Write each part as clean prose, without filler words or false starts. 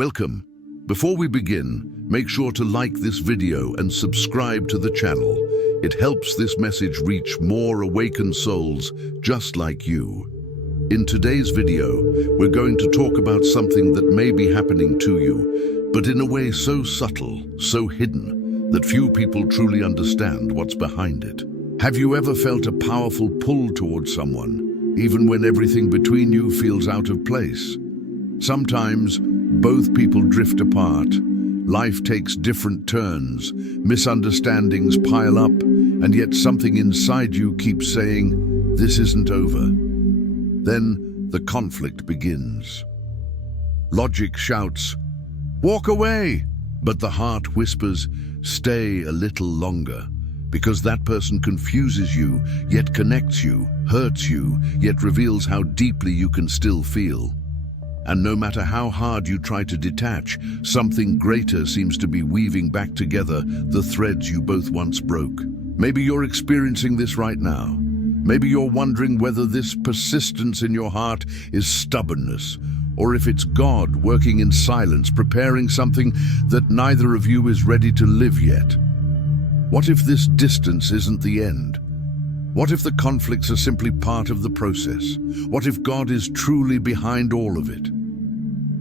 Welcome. Before we begin, make sure to like this video and subscribe to the channel. It helps this message reach more awakened souls just like you. In today's video, we're going to talk about something that may be happening to you, but in a way so subtle, so hidden, that few people truly understand what's behind it. Have you ever felt a powerful pull towards someone, even when everything between you feels out of place? Sometimes, both people drift apart. Life takes different turns, misunderstandings pile up, and yet something inside you keeps saying, "This isn't over." Then the conflict begins. Logic shouts, "Walk away!" But the heart whispers, "Stay a little longer." Because that person confuses you, yet connects you, hurts you, yet reveals how deeply you can still feel. And no matter how hard you try to detach, something greater seems to be weaving back together the threads you both once broke. Maybe you're experiencing this right now. Maybe you're wondering whether this persistence in your heart is stubbornness, or if it's God working in silence, preparing something that neither of you is ready to live yet. What if this distance isn't the end? What if the conflicts are simply part of the process? What if God is truly behind all of it?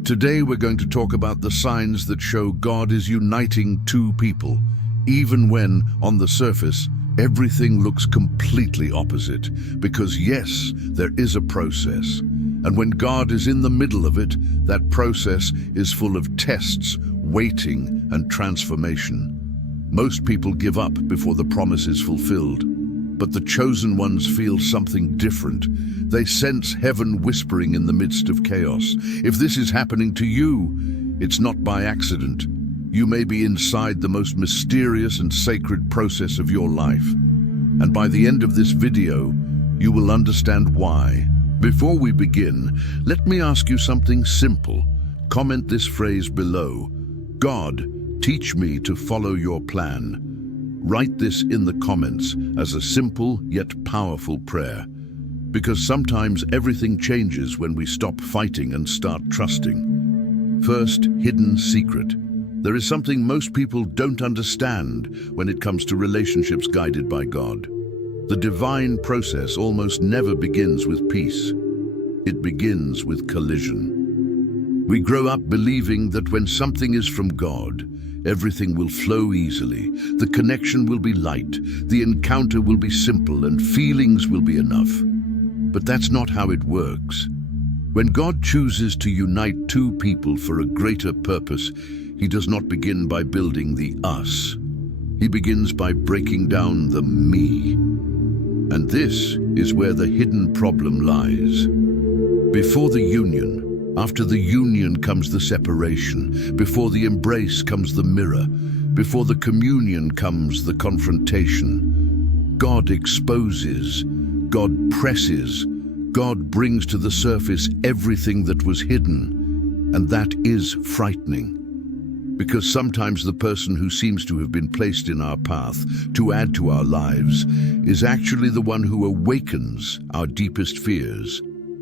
Today we're going to talk about the signs that show God is uniting two people, even when, on the surface, everything looks completely opposite. Because yes, there is a process. And when God is in the middle of it, that process is full of tests, waiting, and transformation. Most people give up before the promise is fulfilled. But the chosen ones feel something different. They sense heaven whispering in the midst of chaos. If this is happening to you, it's not by accident. You may be inside the most mysterious and sacred process of your life. And by the end of this video, you will understand why. Before we begin, let me ask you something simple. Comment this phrase below. God, teach me to follow your plan. Write this in the comments as a simple yet powerful prayer. Because sometimes everything changes when we stop fighting and start trusting. First, hidden secret. There is something most people don't understand when it comes to relationships guided by God. The divine process almost never begins with peace. It begins with collision. We grow up believing that when something is from God, everything will flow easily, the connection will be light, the encounter will be simple, and feelings will be enough. But that's not how it works. When God chooses to unite two people for a greater purpose, He does not begin by building the us. He begins by breaking down the me. And this is where the hidden problem lies. Before the union, after the union comes the separation. Before the embrace comes the mirror. Before the communion comes the confrontation. God exposes, God presses, God brings to the surface everything that was hidden. And that is frightening. Because sometimes the person who seems to have been placed in our path to add to our lives is actually the one who awakens our deepest fears,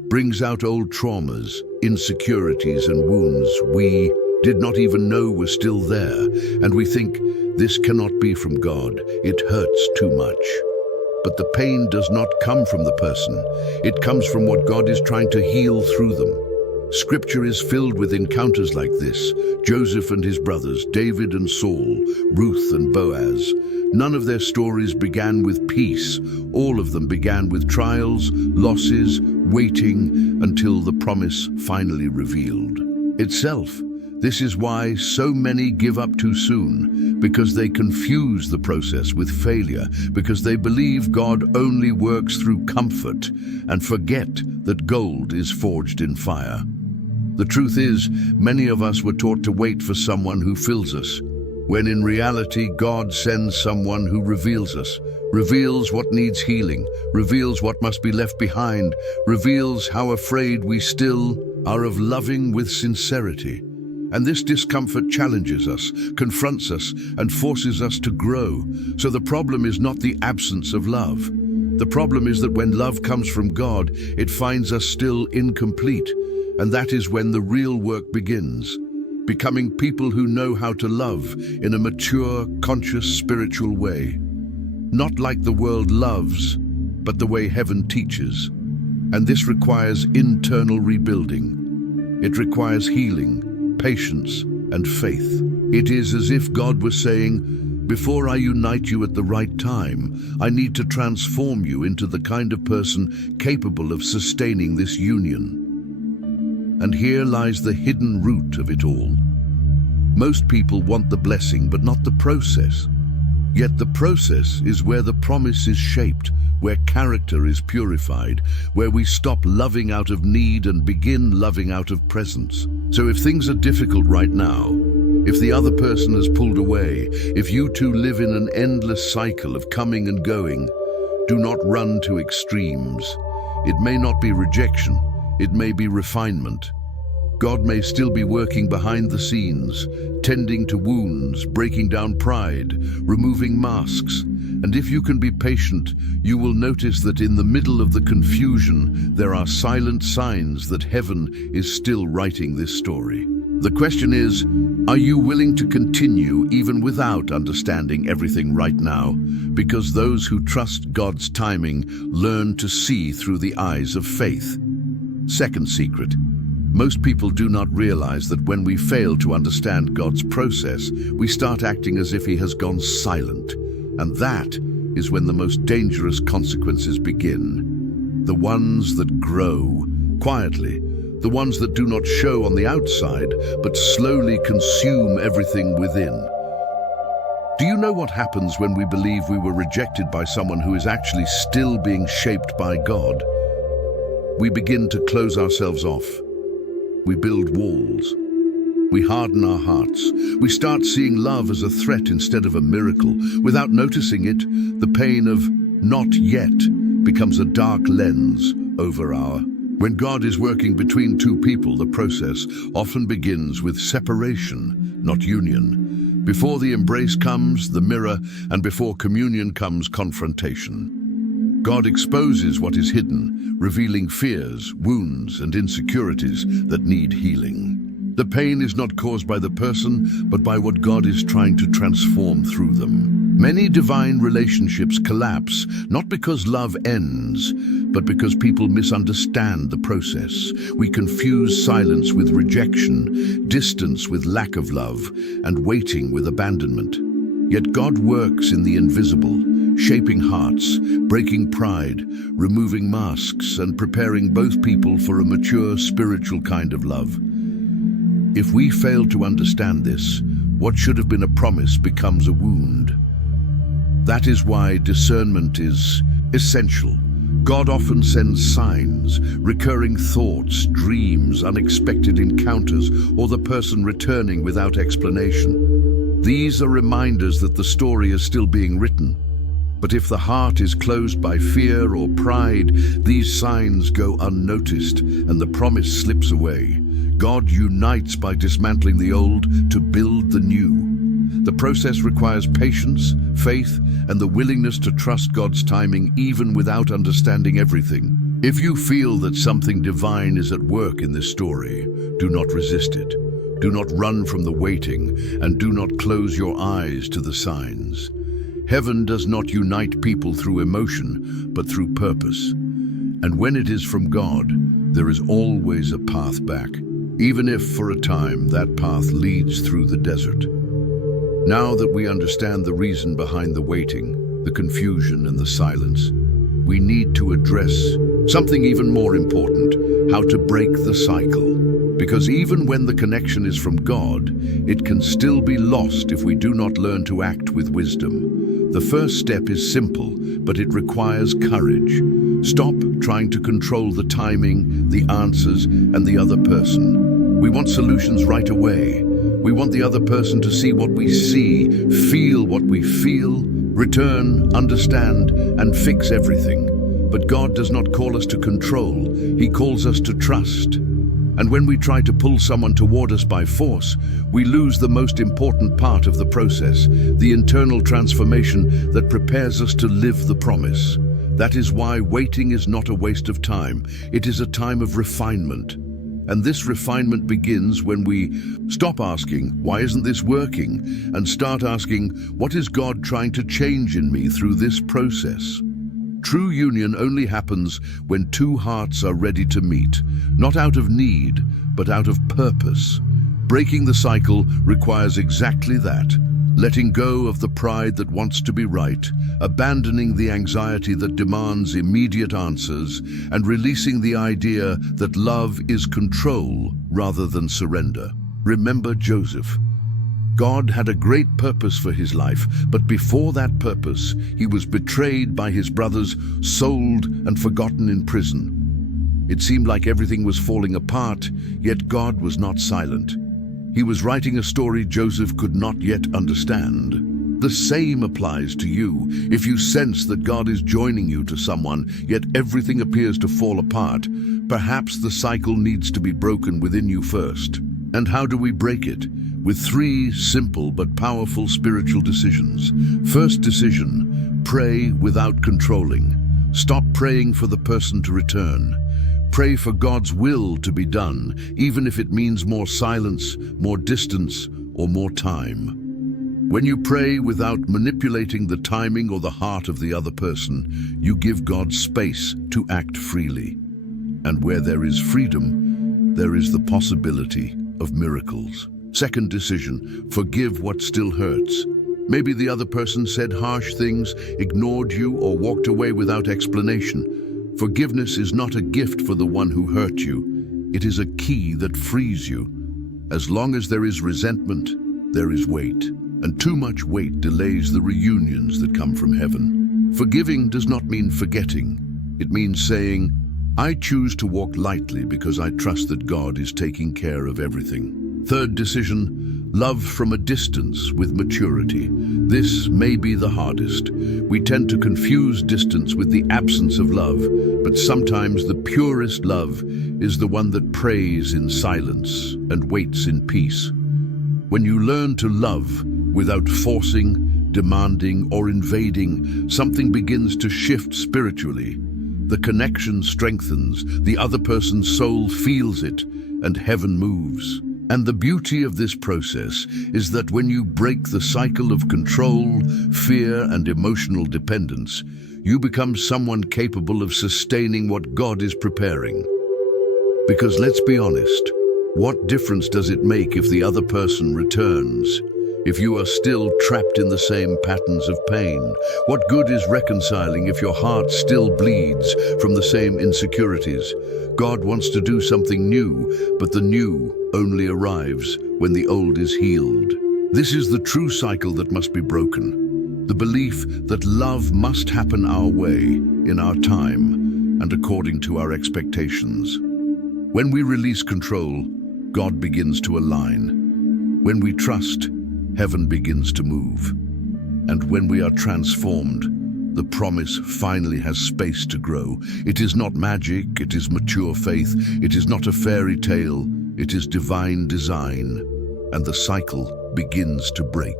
brings out old traumas, insecurities and wounds we did not even know were still there, and we think, this cannot be from God, it hurts too much. But the pain does not come from the person, it comes from what God is trying to heal through them. Scripture is filled with encounters like this: Joseph and his brothers, David and Saul, Ruth and Boaz. None of their stories began with peace. All of them began with trials, losses, waiting until the promise finally revealed itself. This is why so many give up too soon, because they confuse the process with failure, because they believe God only works through comfort and forget that gold is forged in fire. The truth is, many of us were taught to wait for someone who fills us, when in reality God sends someone who reveals us, reveals what needs healing, reveals what must be left behind, reveals how afraid we still are of loving with sincerity. And this discomfort challenges us, confronts us, and forces us to grow. So the problem is not the absence of love. The problem is that when love comes from God, it finds us still incomplete. And that is when the real work begins. becoming people who know how to love in a mature, conscious, spiritual way. Not like the world loves, but the way heaven teaches. And this requires internal rebuilding. It requires healing, patience, and faith. It is as if God was saying, before I unite you at the right time, I need to transform you into the kind of person capable of sustaining this union. And here lies the hidden root of it all. Most people want the blessing, but not the process. Yet the process is where the promise is shaped, where character is purified, where we stop loving out of need and begin loving out of presence. So if things are difficult right now, if the other person has pulled away, if you two live in an endless cycle of coming and going, do not run to extremes. It may not be rejection, it may be refinement. God may still be working behind the scenes, tending to wounds, breaking down pride, removing masks. And if you can be patient, you will notice that in the middle of the confusion, there are silent signs that heaven is still writing this story. The question is, are you willing to continue even without understanding everything right now? Because those who trust God's timing learn to see through the eyes of faith. Second secret. Most people do not realize that when we fail to understand God's process, we start acting as if He has gone silent. And that is when the most dangerous consequences begin. The ones that grow quietly, the ones that do not show on the outside, but slowly consume everything within. Do you know what happens when we believe we were rejected by someone who is actually still being shaped by God? We begin to close ourselves off. We build walls. We harden our hearts. We start seeing love as a threat instead of a miracle. Without noticing it, the pain of not yet becomes a dark lens over our. When God is working between two people, the process often begins with separation, not union. Before the embrace comes the mirror, and before communion comes confrontation. God exposes what is hidden, revealing fears, wounds, and insecurities that need healing. The pain is not caused by the person, but by what God is trying to transform through them. Many divine relationships collapse, not because love ends, but because people misunderstand the process. We confuse silence with rejection, distance with lack of love, and waiting with abandonment. Yet God works in the invisible, shaping hearts, breaking pride, removing masks, and preparing both people for a mature spiritual kind of love. If we fail to understand this, what should have been a promise becomes a wound. That is why discernment is essential. God often sends signs, recurring thoughts, dreams, unexpected encounters, or the person returning without explanation. These are reminders that the story is still being written. But if the heart is closed by fear or pride, these signs go unnoticed and the promise slips away. God unites by dismantling the old to build the new. The process requires patience, faith, and the willingness to trust God's timing even without understanding everything. If you feel that something divine is at work in this story, do not resist it. Do not run from the waiting, and do not close your eyes to the signs. Heaven does not unite people through emotion, but through purpose. And when it is from God, there is always a path back, even if for a time that path leads through the desert. Now that we understand the reason behind the waiting, the confusion and the silence, we need to address something even more important: how to break the cycle. Because even when the connection is from God, it can still be lost if we do not learn to act with wisdom. The first step is simple, but it requires courage. Stop trying to control the timing, the answers, and the other person. We want solutions right away. We want the other person to see what we see, feel what we feel, return, understand, and fix everything. But God does not call us to control. He calls us to trust. And when we try to pull someone toward us by force, we lose the most important part of the process, the internal transformation that prepares us to live the promise. That is why waiting is not a waste of time. It is a time of refinement. And this refinement begins when we stop asking, "Why isn't this working?" and start asking, "What is God trying to change in me through this process?" True union only happens when two hearts are ready to meet, not out of need, but out of purpose. Breaking the cycle requires exactly that. Letting go of the pride that wants to be right, abandoning the anxiety that demands immediate answers, and releasing the idea that love is control rather than surrender. Remember Joseph. God had a great purpose for his life, but before that purpose, he was betrayed by his brothers, sold and forgotten in prison. It seemed like everything was falling apart, yet God was not silent. He was writing a story Joseph could not yet understand. The same applies to you. If you sense that God is joining you to someone, yet everything appears to fall apart, perhaps the cycle needs to be broken within you first. And how do we break it? With 3 simple but powerful spiritual decisions. First decision, pray without controlling. Stop praying for the person to return. Pray for God's will to be done, even if it means more silence, more distance, or more time. When you pray without manipulating the timing or the heart of the other person, you give God space to act freely. And where there is freedom, there is the possibility of miracles. Second decision, forgive what still hurts. Maybe the other person said harsh things, ignored you, or walked away without explanation. Forgiveness is not a gift for the one who hurt you. It is a key that frees you. As long as there is resentment, there is weight. And too much weight delays the reunions that come from heaven. Forgiving does not mean forgetting. It means saying, "I choose to walk lightly because I trust that God is taking care of everything." Third decision, love from a distance with maturity. This may be the hardest. We tend to confuse distance with the absence of love, but sometimes the purest love is the one that prays in silence and waits in peace. When you learn to love without forcing, demanding, or invading, something begins to shift spiritually. The connection strengthens, the other person's soul feels it, and heaven moves. And the beauty of this process is that when you break the cycle of control, fear, and emotional dependence, you become someone capable of sustaining what God is preparing. Because let's be honest, what difference does it make if the other person returns? If you are still trapped in the same patterns of pain, what good is reconciling if your heart still bleeds from the same insecurities? God wants to do something new, but the new only arrives when the old is healed. This is the true cycle that must be broken. The belief that love must happen our way, in our time, and according to our expectations. When we release control, God begins to align. When we trust, heaven begins to move. And when we are transformed, the promise finally has space to grow. It is not magic, it is mature faith. It is not a fairy tale, it is divine design. And the cycle begins to break.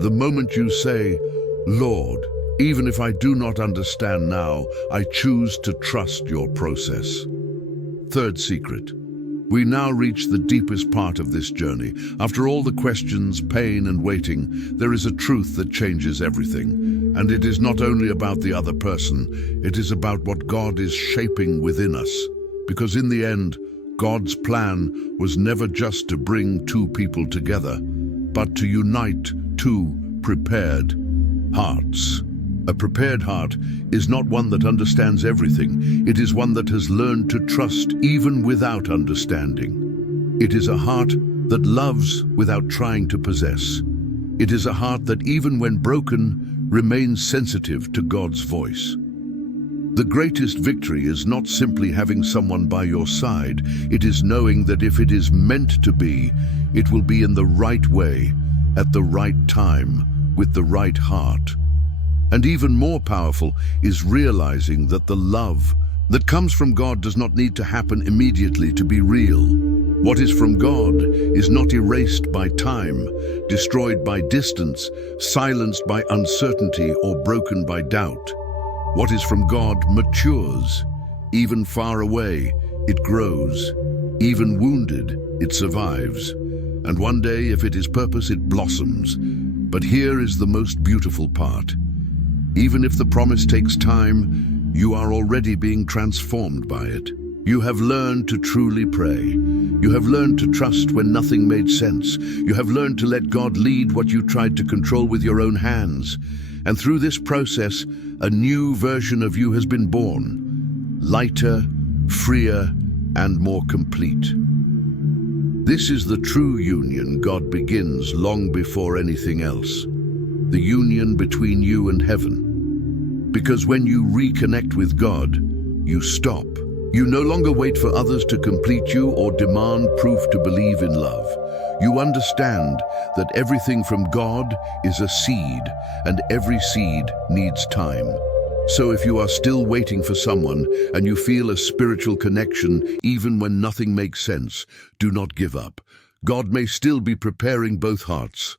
The moment you say, "Lord, even if I do not understand now, I choose to trust your process." Third secret. We now reach the deepest part of this journey. After all the questions, pain, and waiting, there is a truth that changes everything. And it is not only about the other person, it is about what God is shaping within us. Because in the end, God's plan was never just to bring two people together, but to unite two prepared hearts. A prepared heart is not one that understands everything. It is one that has learned to trust even without understanding. It is a heart that loves without trying to possess. It is a heart that even when broken, remains sensitive to God's voice. The greatest victory is not simply having someone by your side. It is knowing that if it is meant to be, it will be in the right way, at the right time, with the right heart. And even more powerful is realizing that the love that comes from God does not need to happen immediately to be real. What is from God is not erased by time, destroyed by distance, silenced by uncertainty, or broken by doubt. What is from God matures. Even far away, it grows. Even wounded, it survives. And one day, if it is purpose, it blossoms. But here is the most beautiful part. Even if the promise takes time, you are already being transformed by it. You have learned to truly pray. You have learned to trust when nothing made sense. You have learned to let God lead what you tried to control with your own hands. And through this process, a new version of you has been born. Lighter, freer, and more complete. This is the true union God begins long before anything else. The union between you and heaven. Because when you reconnect with God, you stop. You no longer wait for others to complete you or demand proof to believe in love. You understand that everything from God is a seed, and every seed needs time. So if you are still waiting for someone and you feel a spiritual connection even when nothing makes sense, do not give up. God may still be preparing both hearts.